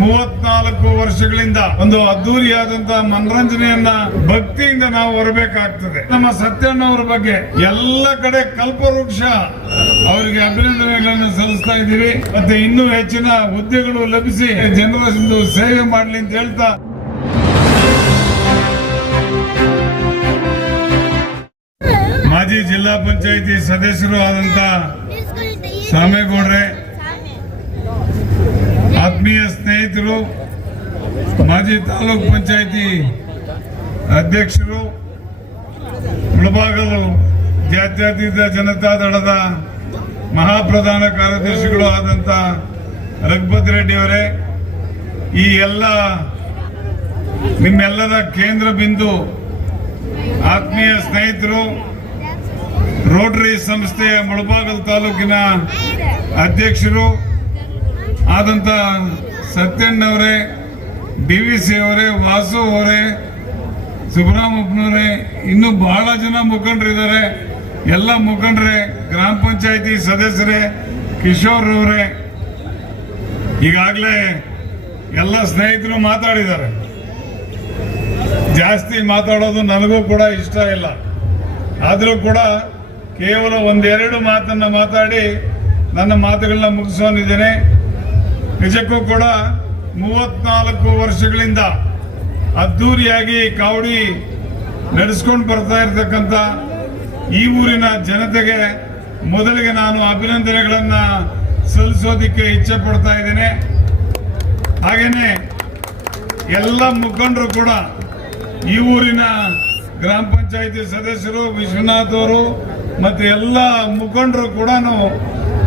ಮೂವತ್ನಾಲ್ಕು ವರ್ಷಗಳಿಂದ ಒಂದು ಅದ್ದೂರಿಯಾದಂತಹ ಮನರಂಜನೆಯನ್ನ ಭಕ್ತಿಯಿಂದ ನಾವು ಹೊರಬೇಕಾಗ್ತದೆ. ನಮ್ಮ ಸತ್ಯಣ್ಣವರ ಬಗ್ಗೆ ಎಲ್ಲ ಕಡೆ ಕಲ್ಪವೃಕ್ಷ ಅವರಿಗೆ ಅಭಿನಂದನೆಗಳನ್ನು ಸಲ್ಲಿಸ್ತಾ ಇದ್ದೀವಿ. ಮತ್ತೆ ಇನ್ನೂ ಹೆಚ್ಚಿನ ಹುದ್ದೆಗಳು ಲಭಿಸಿ ಜನರ ಸೇವೆ ಮಾಡಲಿ ಅಂತ ಹೇಳ್ತಾ ಮಾಜಿ ಜಿಲ್ಲಾ ಪಂಚಾಯಿತಿ ಸದಸ್ಯರು ಆದಂತ ಸಾಮೇಗೌಡ್ರೆ ಆತ್ಮೀಯ ಸ್ನೇಹಿತರು, ಮಾಜಿ ತಾಲೂಕ್ ಪಂಚಾಯಿತಿ ಅಧ್ಯಕ್ಷರು, ಮುಳಬಾಗಲು ಜಾತ್ಯತೀತ ಜನತಾ ದಳದ ಮಹಾಪ್ರಧಾನ ಕಾರ್ಯದರ್ಶಿಗಳು ಆದಂತ ರಘುಪತಿ ರೆಡ್ಡಿ ಅವರೇ, ಈ ಎಲ್ಲ ನಿಮ್ಮೆಲ್ಲರ ಕೇಂದ್ರ ಬಿಂದು ಆತ್ಮೀಯ ಸ್ನೇಹಿತರು, ರೋಟರಿ ಸಂಸ್ಥೆಯ ಮುಳಬಾಗಲ್ ತಾಲೂಕಿನ ಅಧ್ಯಕ್ಷರು ಆದಂತ ಸತ್ಯಣ್ಣವರೇ ಡಿ ವಿ ಸಿ ಅವರೇ, ವಾಸು ಅವರೇ ಸುಬ್ರಹ್ಮಪ್ಪನವರೇ ಇನ್ನೂ ಬಹಳ ಜನ ಮುಖಂಡರಿದ್ದಾರೆ. ಎಲ್ಲ ಮುಖಂಡರೇ, ಗ್ರಾಮ ಪಂಚಾಯತಿ ಸದಸ್ಯರೇ, ಕಿಶೋರ್ ಅವರೇ, ಈಗಾಗಲೇ ಎಲ್ಲ ಸ್ನೇಹಿತರು ಮಾತಾಡಿದ್ದಾರೆ. ಜಾಸ್ತಿ ಮಾತಾಡೋದು ನನಗೂ ಕೂಡ ಇಷ್ಟ ಇಲ್ಲ. ಆದರೂ ಕೂಡ ಕೇವಲ ಒಂದೆರಡು ಮಾತನ್ನು ಮಾತಾಡಿ ನನ್ನ ಮಾತುಗಳನ್ನ ಮುಗಿಸೋನಿದ್ದೇನೆ ನಿಜಕ್ಕೂ ಕೂಡ ಮೂವತ್ನಾಲ್ಕು ವರ್ಷಗಳಿಂದ ಅದ್ದೂರಿಯಾಗಿ ಕಾವಡಿ ನಡೆಸ್ಕೊಂಡು ಬರ್ತಾ ಇರತಕ್ಕಂತ ಈ ಊರಿನ ಜನತೆಗೆ ಮೊದಲಿಗೆ ನಾನು ಅಭಿನಂದನೆಗಳನ್ನ ಸಲ್ಲಿಸೋದಿಕ್ಕೆ ಇಚ್ಛೆ ಪಡ್ತಾ ಇದ್ದೇನೆ. ಹಾಗೇನೆ ಎಲ್ಲ ಮುಖಂಡರು ಕೂಡ ಈ ಊರಿನ ಗ್ರಾಮ ಪಂಚಾಯಿತಿ ಸದಸ್ಯರು, ವಿಶ್ವನಾಥ್ ಅವರು ಮತ್ತೆ ಎಲ್ಲ ಮುಖಂಡರು ಕೂಡ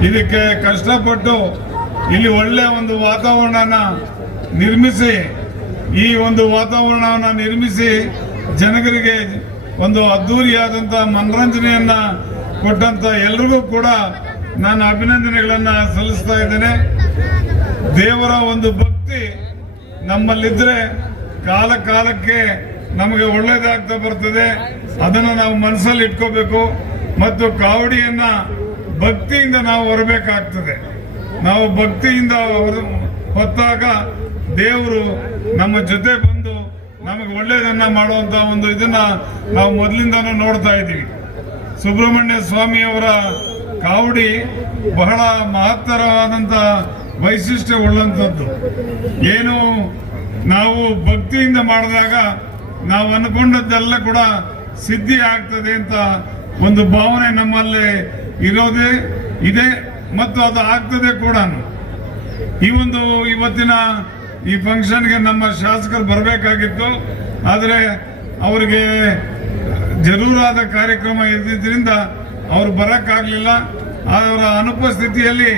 ಇದಕ್ಕೆ ಕಷ್ಟಪಟ್ಟು ಇಲ್ಲಿ ಒಳ್ಳೆ ಒಂದು ವಾತಾವರಣನ ನಿರ್ಮಿಸಿ, ಈ ಒಂದು ವಾತಾವರಣವನ್ನು ನಿರ್ಮಿಸಿ ಜನಗರಿಗೆ ಒಂದು ಅದ್ದೂರಿಯಾದಂಥ ಮನರಂಜನೆಯನ್ನ ಕೊಟ್ಟಂತ ಎಲ್ರಿಗೂ ಕೂಡ ನಾನು ಅಭಿನಂದನೆಗಳನ್ನ ಸಲ್ಲಿಸ್ತಾ ಇದ್ದೇನೆ. ದೇವರ ಒಂದು ಭಕ್ತಿ ನಮ್ಮಲ್ಲಿದ್ರೆ ಕಾಲ ಕಾಲಕ್ಕೆ ನಮಗೆ ಒಳ್ಳೇದಾಗ್ತಾ ಬರ್ತದೆ. ಅದನ್ನು ನಾವು ಮನಸ್ಸಲ್ಲಿ ಇಟ್ಕೋಬೇಕು. ಮತ್ತು ಕಾವಡಿಯನ್ನ ಭಕ್ತಿಯಿಂದ ನಾವು ಹೊರಬೇಕಾಗ್ತದೆ. ನಾವು ಭಕ್ತಿಯಿಂದ ಹೊತ್ತಾಗ ದೇವರು ನಮ್ಮ ಜೊತೆ ಬಂದು ನಮಗೆ ಒಳ್ಳೇದನ್ನ ಮಾಡುವಂತ ಒಂದು ಇದನ್ನ ನಾವು ಮೊದಲಿಂದನೂ ನೋಡ್ತಾ ಇದ್ದೀವಿ. ಸುಬ್ರಹ್ಮಣ್ಯ ಸ್ವಾಮಿಯವರ ಕಾವಡಿ ಬಹಳ ಮಹತ್ತರವಾದಂತ ವೈಶಿಷ್ಟ್ಯ ಉಳ್ಳಂಥದ್ದು ಏನು ನಾವು ಭಕ್ತಿಯಿಂದ ಮಾಡಿದಾಗ ನಾವು ಅನ್ಕೊಂಡದ್ದೆಲ್ಲ ಕೂಡ ಸಿದ್ಧಿ ಆಗ್ತದೆ ಅಂತ ಒಂದು ಭಾವನೆ ನಮ್ಮಲ್ಲಿ ಇರೋದೇ ಇದೆ. ಮತ್ತು ಅದು ಆಗ್ತದೆ ಕೂಡ ಈ ಒಂದು ಇವತ್ತಿನ ಈ ಫಂಕ್ಷನ್ಗೆ ನಮ್ಮ ಶಾಸಕರು ಬರಬೇಕಾಗಿತ್ತು. ಆದರೆ ಅವರಿಗೆ ಜರೂರಾದ ಕಾರ್ಯಕ್ರಮ ಇದ್ದಿದ್ದರಿಂದ ಅವರು ಬರೋಕ್ಕಾಗಲಿಲ್ಲ. ಅವರ ಅನುಪಸ್ಥಿತಿಯಲ್ಲಿ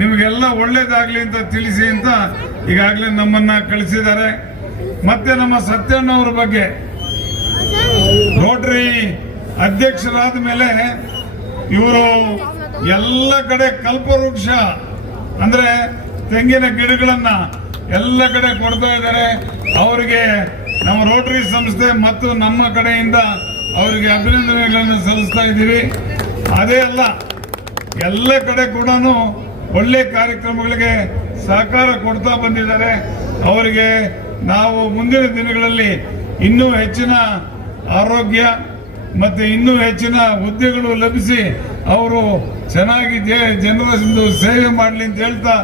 ನಿಮಗೆಲ್ಲ ಒಳ್ಳೇದಾಗಲಿ ಅಂತ ತಿಳಿಸಿ ಅಂತ ಈಗಾಗಲೇ ನಮ್ಮನ್ನು ಕಳಿಸಿದ್ದಾರೆ. ಮತ್ತೆ ನಮ್ಮ ಸತ್ಯಣ್ಣವ್ರ ಬಗ್ಗೆ. ರೋಟ್ರಿ ಅಧ್ಯಕ್ಷರಾದ ಮೇಲೆ ಇವರು ಎಲ್ಲ ಕಡೆ ಕಲ್ಪವೃಕ್ಷ. ಅಂದ್ರೆ ತೆಂಗಿನ ಗಿಡಗಳನ್ನ ಎಲ್ಲ ಕಡೆ ಕೊಡ್ತಾ ಇದ್ದಾರೆ. ಅವರಿಗೆ ನಮ್ಮ ರೋಟರಿ ಸಂಸ್ಥೆ ಮತ್ತು ನಮ್ಮ ಕಡೆಯಿಂದ ಅವರಿಗೆ ಅಭಿನಂದನೆಗಳನ್ನು ಸಲ್ಲಿಸ್ತಾ ಇದ್ದೀವಿ. ಅದೇ ಅಲ್ಲ, ಎಲ್ಲ ಕಡೆ ಕೂಡ ಒಳ್ಳೆ ಕಾರ್ಯಕ್ರಮಗಳಿಗೆ ಸಹಕಾರ ಕೊಡ್ತಾ ಬಂದಿದ್ದಾರೆ. ಅವರಿಗೆ ನಾವು ಮುಂದಿನ ದಿನಗಳಲ್ಲಿ ಇನ್ನೂ ಹೆಚ್ಚಿನ ಆರೋಗ್ಯ ಮತ್ತು ಇನ್ನೂ ಹೆಚ್ಚಿನ ಹುದ್ದೆಗಳು ಲಭಿಸಿ ಅವರು ಚೆನ್ನಾಗಿ ಜನರ ಸೇವೆ ಮಾಡಲಿ ಅಂತ ಹೇಳ್ತಾ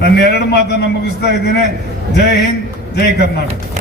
ನನ್ನ ಎರಡು ಮಾತನ್ನು ಮುಗಿಸ್ತಾ ಇದ್ದೀನಿ. ಜೈ ಹಿಂದ್, ಜೈ ಕರ್ನಾಟಕ.